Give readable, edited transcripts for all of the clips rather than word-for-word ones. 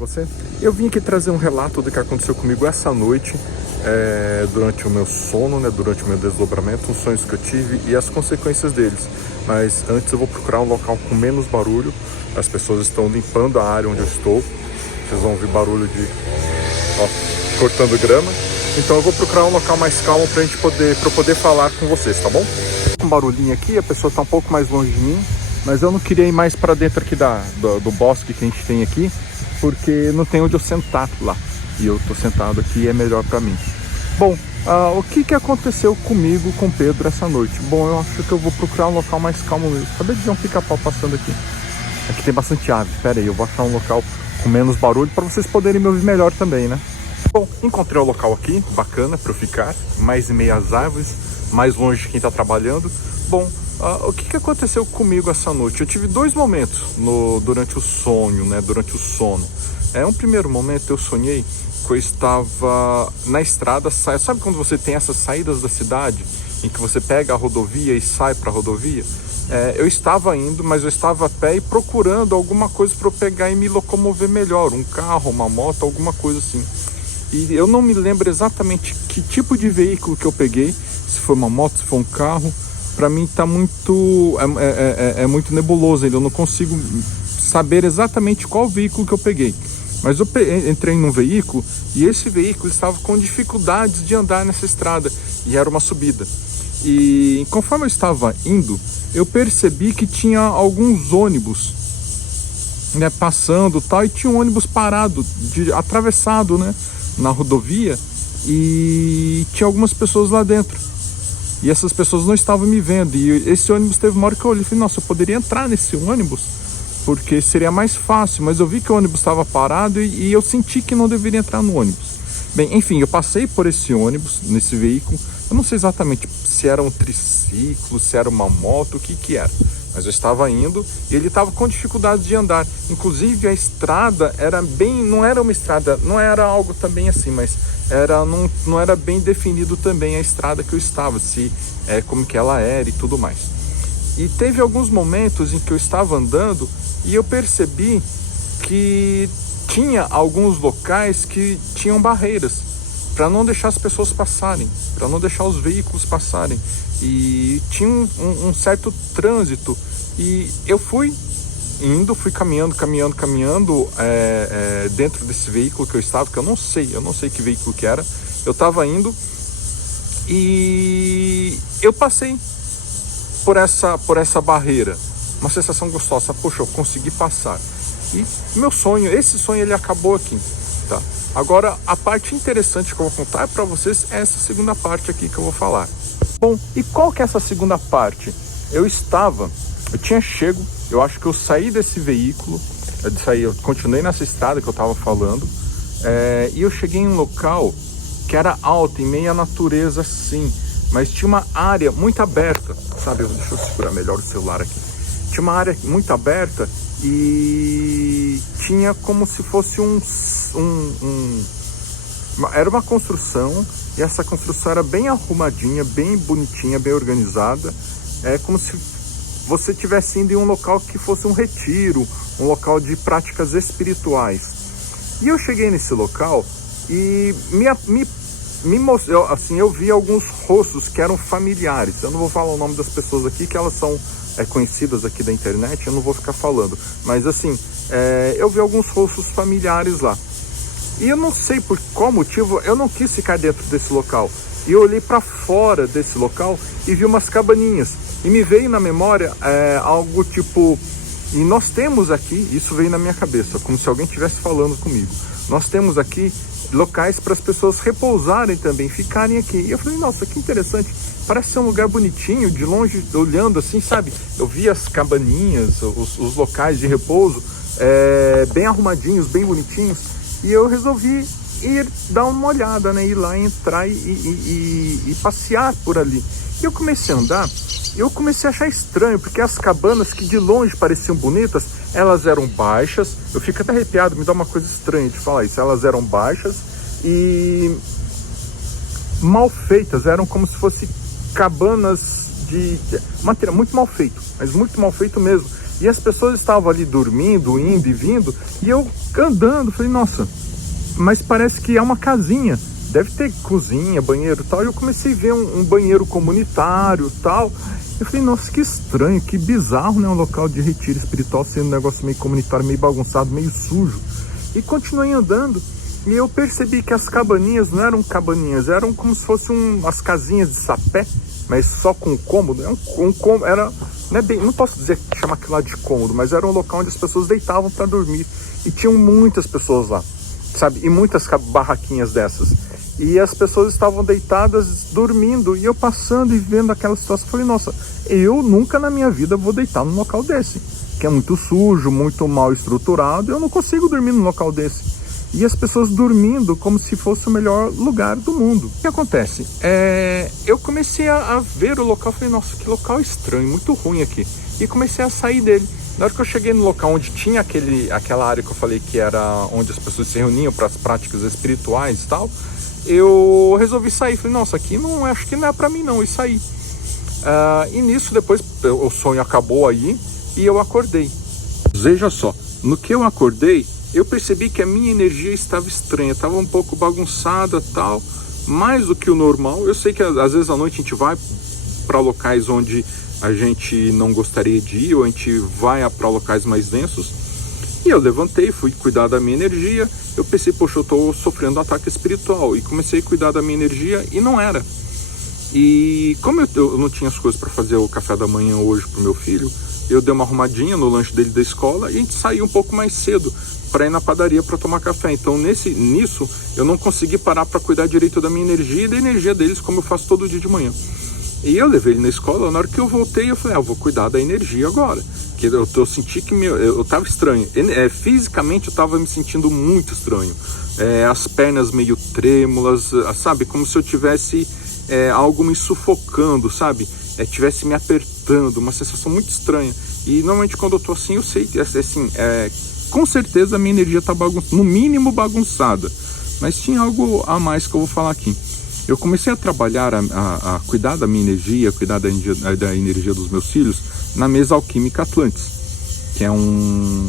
Você? Eu vim aqui trazer um relato do que aconteceu comigo essa noite, durante o meu sono, né, durante o meu desdobramento, os sonhos que eu tive e as consequências deles. Mas antes eu vou procurar um local com menos barulho. As pessoas estão limpando a área onde eu estou. Vocês vão ouvir barulho de cortando grama. Então eu vou procurar um local mais calmo pra eu poder falar com vocês, tá bom? Um barulhinho aqui, a pessoa tá um pouco mais longe de mim, mas eu não queria ir mais para dentro aqui do bosque que a gente tem aqui, porque não tem onde eu sentar lá. E eu tô sentado aqui e é melhor para mim. Bom, o que aconteceu comigo com o Pedro essa noite? Bom, eu acho que eu vou procurar um local mais calmo mesmo. Acabei de ver um pica-pau passando aqui. Aqui tem bastante ave. Pera aí, eu vou achar um local com menos barulho para vocês poderem me ouvir melhor também, né? Bom, encontrei o local aqui, bacana para eu ficar, mais em meio às árvores, mais longe de quem está trabalhando. Bom, o que aconteceu comigo essa noite? Eu tive dois momentos durante o sonho, né? Durante o sono. Um primeiro momento eu sonhei que eu estava na estrada, sabe quando você tem essas saídas da cidade, em que você pega a rodovia e sai para a rodovia? Eu estava indo, mas eu estava a pé e procurando alguma coisa para eu pegar e me locomover melhor, um carro, uma moto, alguma coisa assim. E eu não me lembro exatamente que tipo de veículo que eu peguei, se foi uma moto, se foi um carro. Para mim tá muito muito nebuloso ainda, eu não consigo saber exatamente qual veículo que eu peguei. Mas eu entrei num veículo e esse veículo estava com dificuldades de andar nessa estrada e era uma subida. E conforme eu estava indo, eu percebi que tinha alguns ônibus, né, passando tal, e tinha um ônibus parado, atravessado, né, na rodovia, e tinha algumas pessoas lá dentro. E essas pessoas não estavam me vendo. E esse ônibus teve uma hora que eu olhei e falei, nossa, eu poderia entrar nesse ônibus, porque seria mais fácil. Mas eu vi que o ônibus estava parado e eu senti que não deveria entrar no ônibus. Bem, enfim, eu passei por esse ônibus, nesse veículo. Eu não sei exatamente se era um triciclo, se era uma moto, o que era. Mas eu estava indo e ele estava com dificuldade de andar. Inclusive a estrada não era uma estrada, não era algo também assim, mas não era bem definido também a estrada que eu estava, como que ela era e tudo mais. E teve alguns momentos em que eu estava andando e eu percebi que tinha alguns locais que tinham barreiras para não deixar as pessoas passarem, para não deixar os veículos passarem. E tinha um certo trânsito. E eu fui caminhando dentro desse veículo que eu estava, que eu não sei que veículo que era. Eu estava indo e eu passei por essa barreira. Uma sensação gostosa, poxa, eu consegui passar. E esse sonho ele acabou aqui, tá? Agora, a parte interessante que eu vou contar para vocês é essa segunda parte aqui que eu vou falar. Bom, e qual que é essa segunda parte? Eu tinha chego, eu acho que eu saí desse veículo, eu continuei nessa estrada que eu estava falando, e eu cheguei em um local que era alto, em meio à natureza sim, mas tinha uma área muito aberta, sabe? Deixa eu segurar melhor o celular aqui. Tinha uma área muito aberta e tinha como se fosse era uma construção, e essa construção era bem arrumadinha, bem bonitinha, bem organizada. É como se você estivesse indo em um local que fosse um retiro, um local de práticas espirituais. E eu cheguei nesse local e eu vi alguns rostos que eram familiares. Eu não vou falar o nome das pessoas aqui, que elas são conhecidas aqui da internet, eu não vou ficar falando. Mas assim, eu vi alguns rostos familiares lá. E eu não sei por qual motivo, eu não quis ficar dentro desse local. E eu olhei para fora desse local e vi umas cabaninhas. E me veio na memória algo tipo... E nós temos aqui, isso veio na minha cabeça, como se alguém estivesse falando comigo. Nós temos aqui locais para as pessoas repousarem também, ficarem aqui. E eu falei, nossa, que interessante. Parece ser um lugar bonitinho, de longe, olhando assim, sabe? Eu vi as cabaninhas, os locais de repouso, bem arrumadinhos, bem bonitinhos. E eu resolvi ir dar uma olhada, né? Ir lá, entrar e passear por ali. E eu comecei a andar, e eu comecei a achar estranho, porque as cabanas que de longe pareciam bonitas, elas eram baixas. Eu fico até arrepiado, me dá uma coisa estranha de falar isso. Elas eram baixas e mal feitas, eram como se fossem cabanas de material muito mal feito, mas muito mal feito mesmo. E as pessoas estavam ali dormindo, indo e vindo, e eu andando, falei, nossa, mas parece que é uma casinha, deve ter cozinha, banheiro e tal. E eu comecei a ver um banheiro comunitário e tal. Eu falei, nossa, que estranho, que bizarro, né? Um local de retiro espiritual sendo um negócio meio comunitário, meio bagunçado, meio sujo. E continuei andando e eu percebi que as cabaninhas não eram cabaninhas, eram como se fossem as casinhas de sapé, mas só com cômodo. Era, né, bem, não posso dizer que chama aquilo lá de cômodo, mas era um local onde as pessoas deitavam para dormir. E tinham muitas pessoas lá, sabe? E muitas barraquinhas dessas. E as pessoas estavam deitadas, dormindo, e eu passando e vendo aquela situação, falei, nossa, eu nunca na minha vida vou deitar num local desse, que é muito sujo, muito mal estruturado, eu não consigo dormir num local desse. E as pessoas dormindo como se fosse o melhor lugar do mundo. O que acontece? Eu comecei a ver o local, falei, nossa, que local estranho, muito ruim aqui. E comecei a sair dele. Na hora que eu cheguei no local onde tinha aquela área que eu falei que era onde as pessoas se reuniam para as práticas espirituais e tal, eu resolvi sair. Falei, nossa, aqui não, acho que não é pra mim não, e saí. E nisso depois o sonho acabou aí e eu acordei. Veja só, no que eu acordei, eu percebi que a minha energia estava estranha, estava um pouco bagunçada, tal, mais do que o normal. Eu sei que às vezes à noite a gente vai para locais onde a gente não gostaria de ir, ou a gente vai para locais mais densos. E eu levantei, fui cuidar da minha energia. Eu pensei, poxa, eu estou sofrendo um ataque espiritual. E comecei a cuidar da minha energia e não era. E como eu não tinha as coisas para fazer o café da manhã hoje pro meu filho, eu dei uma arrumadinha no lanche dele da escola e a gente saiu um pouco mais cedo para ir na padaria para tomar café. Então nisso eu não consegui parar para cuidar direito da minha energia e da energia deles, como eu faço todo dia de manhã. E eu levei ele na escola. Na hora que eu voltei, eu falei, eu vou cuidar da energia agora, que eu senti que eu tava estranho, fisicamente eu tava me sentindo muito estranho, as pernas meio trêmulas, sabe, como se eu tivesse algo me sufocando, sabe, tivesse me apertando, uma sensação muito estranha. E normalmente quando eu tô assim, eu sei que assim, com certeza a minha energia tá no mínimo bagunçada, mas tinha algo a mais que eu vou falar aqui. Eu comecei a trabalhar, a cuidar da minha energia, cuidar da energia dos meus filhos na mesa alquímica Atlantis, que é um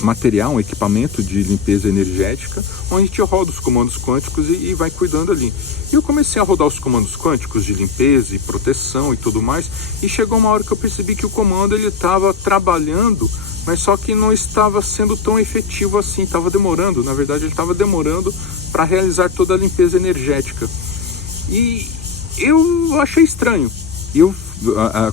material, um equipamento de limpeza energética, onde a gente roda os comandos quânticos e vai cuidando ali. E eu comecei a rodar os comandos quânticos de limpeza e proteção e tudo mais, e chegou uma hora que eu percebi que o comando ele estava trabalhando, mas só que não estava sendo tão efetivo assim, estava demorando, na verdade ele estava demorando para realizar toda a limpeza energética. E eu achei estranho. Eu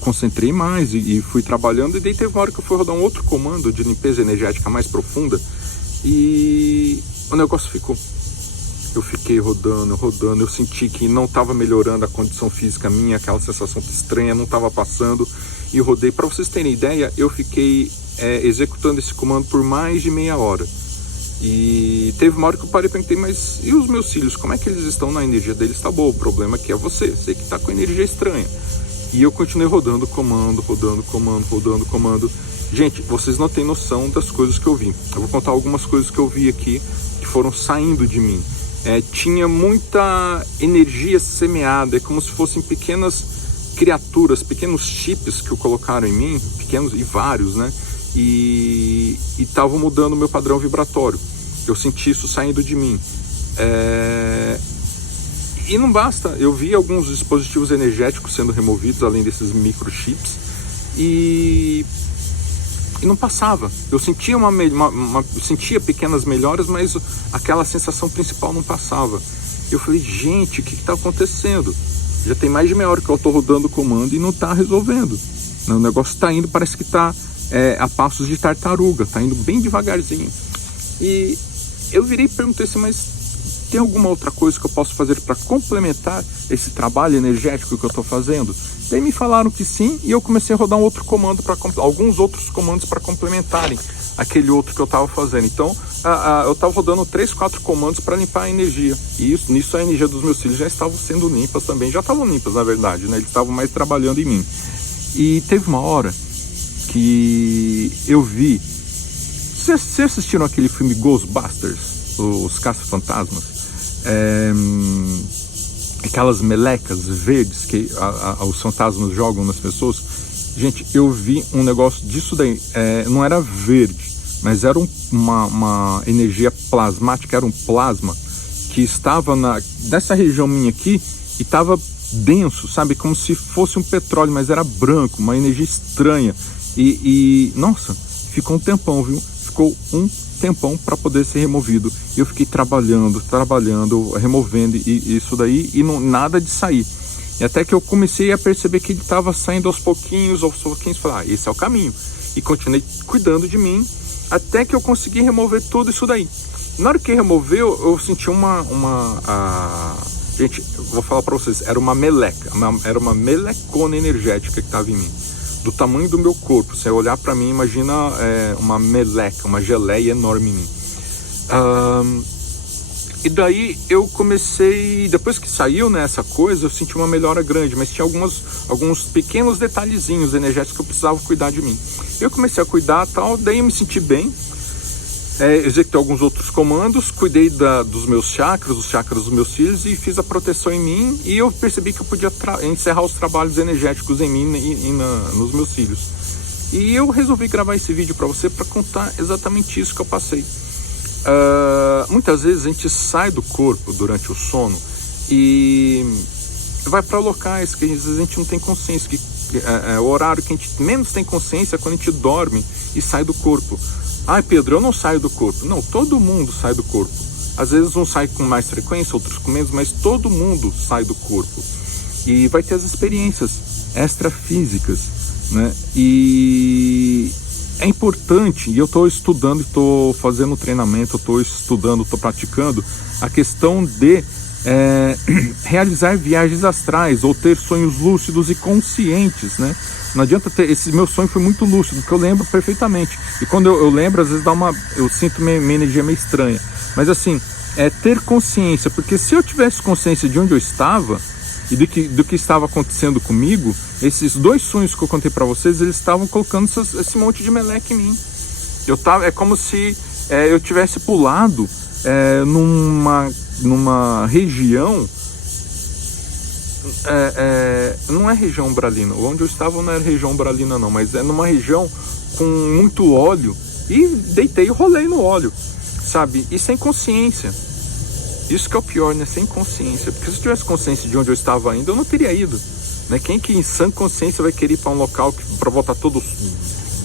concentrei mais e fui trabalhando, e daí teve uma hora que eu fui rodar um outro comando de limpeza energética mais profunda e o negócio ficou. Eu fiquei rodando, eu senti que não estava melhorando a condição física minha, aquela sensação estranha não estava passando, e rodei. Para vocês terem ideia, eu fiquei executando esse comando por mais de meia hora. E teve uma hora que eu parei e perguntei, mas e os meus filhos, como é que eles estão? Na energia deles tá boa, o problema é que é você, sei que tá com energia estranha. E eu continuei rodando comando. Gente, vocês não têm noção das coisas que eu vi. Eu vou contar algumas coisas que eu vi aqui que foram saindo de mim. Tinha muita energia semeada, é como se fossem pequenas criaturas, pequenos chips que colocaram em mim, pequenos e vários, né? E estavam mudando o meu padrão vibratório. Eu senti isso saindo de mim. E não basta, eu vi alguns dispositivos energéticos sendo removidos, além desses microchips, e não passava. Eu sentia sentia pequenas melhoras, mas aquela sensação principal não passava. Eu falei, gente, o que está acontecendo? Já tem mais de meia hora que eu estou rodando o comando e não está resolvendo. O negócio está indo, parece que está a passos de tartaruga, está indo bem devagarzinho. E eu virei e perguntei assim, mas tem alguma outra coisa que eu posso fazer para complementar esse trabalho energético que eu estou fazendo? Daí me falaram que sim, e eu comecei a rodar um outro comando, alguns outros comandos para complementarem aquele outro que eu estava fazendo. Então, eu estava rodando 3, 4 comandos para limpar a energia. E nisso a energia dos meus filhos já estavam sendo limpas também. Já estavam limpas, na verdade, né? Eles estavam mais trabalhando em mim. E teve uma hora que eu vi... Vocês assistiram aquele filme Ghostbusters? Os Caça-Fantasmas? Aquelas melecas verdes que os fantasmas jogam nas pessoas. Gente, eu vi um negócio disso daí, não era verde, mas era uma energia plasmática, era um plasma que estava nessa região minha aqui e estava denso, sabe? Como se fosse um petróleo, mas era branco, uma energia estranha. Nossa, ficou um tempão, viu? Ficou um tempão para poder ser removido. Eu fiquei trabalhando, removendo isso daí e nada de sair. E até que eu comecei a perceber que ele estava saindo aos pouquinhos, falei, esse é o caminho. E continuei cuidando de mim, até que eu consegui remover tudo isso daí. Na hora que removeu, eu senti gente, eu vou falar para vocês, era uma meleca, era uma melecona energética que estava em mim, do tamanho do meu corpo. Se você olhar para mim, imagina uma meleca, uma geleia enorme em mim. E daí eu comecei, depois que saiu, né, essa coisa, eu senti uma melhora grande, mas tinha alguns pequenos detalhezinhos energéticos que eu precisava cuidar de mim. Eu comecei a cuidar e tal, daí eu me senti bem, executei alguns outros comandos, cuidei dos meus chakras, os chakras dos meus filhos, e fiz a proteção em mim, e eu percebi que eu podia encerrar os trabalhos energéticos em mim e nos meus filhos. E eu resolvi gravar esse vídeo para você, para contar exatamente isso que eu passei. Muitas vezes a gente sai do corpo durante o sono e vai para locais que às vezes a gente não tem consciência, que o horário que a gente menos tem consciência é quando a gente dorme e sai do corpo. Ai, Pedro, eu não saio do corpo. Não, todo mundo sai do corpo. Às vezes um sai com mais frequência, outros com menos, mas todo mundo sai do corpo. E vai ter as experiências extrafísicas, né? E é importante, e eu estou estudando, estou fazendo treinamento, estou estudando, estou praticando a questão de realizar viagens astrais ou ter sonhos lúcidos e conscientes, né? Não adianta ter, esse meu sonho foi muito lúcido, porque eu lembro perfeitamente. E quando eu lembro, às vezes eu sinto minha energia meio estranha. Mas assim, ter consciência, porque se eu tivesse consciência de onde eu estava e do que estava acontecendo comigo, esses dois sonhos que eu contei para vocês, eles estavam colocando esse monte de meleca em mim. É como se eu tivesse pulado numa região, não é região umbralina, onde eu estava não era região umbralina não, mas é numa região com muito óleo, e deitei e rolei no óleo, sabe, e sem consciência. Isso que é o pior, né? Sem consciência, porque se eu tivesse consciência de onde eu estava indo, eu não teria ido, né? Quem que em sã consciência vai querer ir para um local para voltar todo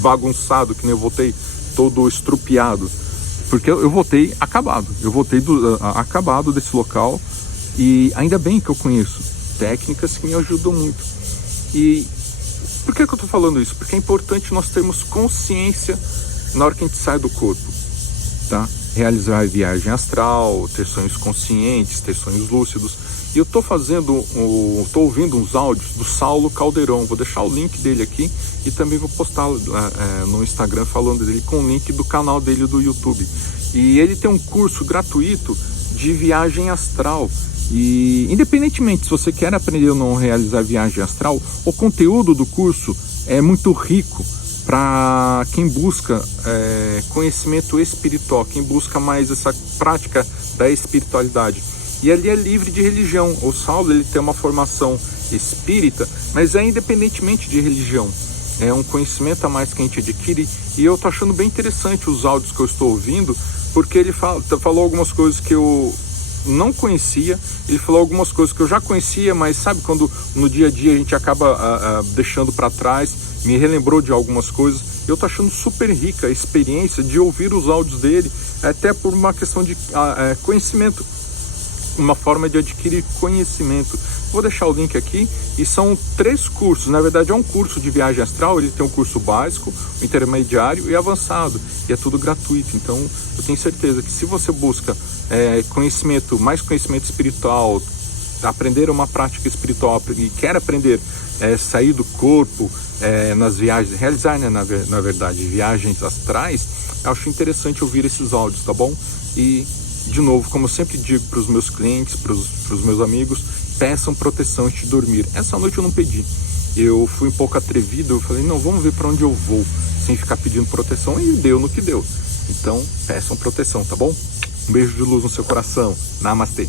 bagunçado, que nem eu voltei todo estrupiado? Porque eu voltei acabado, acabado desse local, e ainda bem que eu conheço técnicas que me ajudam muito. E por que eu tô falando isso? Porque é importante nós termos consciência na hora que a gente sai do corpo, tá? Realizar a viagem astral, ter sonhos conscientes, ter sonhos lúcidos. E eu tô ouvindo uns áudios do Saulo Caldeirão, vou deixar o link dele aqui e também vou postar no Instagram falando dele com o link do canal dele do YouTube. E ele tem um curso gratuito de viagem astral. E independentemente se você quer aprender ou não realizar viagem astral, o conteúdo do curso é muito rico para quem busca conhecimento espiritual, quem busca mais essa prática da espiritualidade. E ali é livre de religião. O Saulo, ele tem uma formação espírita, mas é independentemente de religião. É um conhecimento a mais que a gente adquire, e eu tô achando bem interessante os áudios que eu estou ouvindo, porque ele falou algumas coisas que eu não conhecia, ele falou algumas coisas que eu já conhecia, mas sabe quando no dia a dia a gente acaba deixando para trás, me relembrou de algumas coisas. Eu tô achando super rica a experiência de ouvir os áudios dele, até por uma questão de conhecimento, uma forma de adquirir conhecimento. Vou deixar o link aqui, e são 3 cursos, na verdade é um curso de viagem astral. Ele tem um curso básico, intermediário e avançado, e é tudo gratuito. Então eu tenho certeza que se você busca mais conhecimento espiritual, aprender uma prática espiritual e quer aprender sair do corpo nas viagens, realizar, né, na verdade, viagens astrais, eu acho interessante ouvir esses áudios, tá bom? E de novo, como eu sempre digo para os meus clientes, para os meus amigos, peçam proteção antes de dormir. Essa noite eu não pedi, eu fui um pouco atrevido, eu falei, não, vamos ver para onde eu vou, sem ficar pedindo proteção, e deu no que deu. Então, peçam proteção, tá bom? Um beijo de luz no seu coração. Namastê.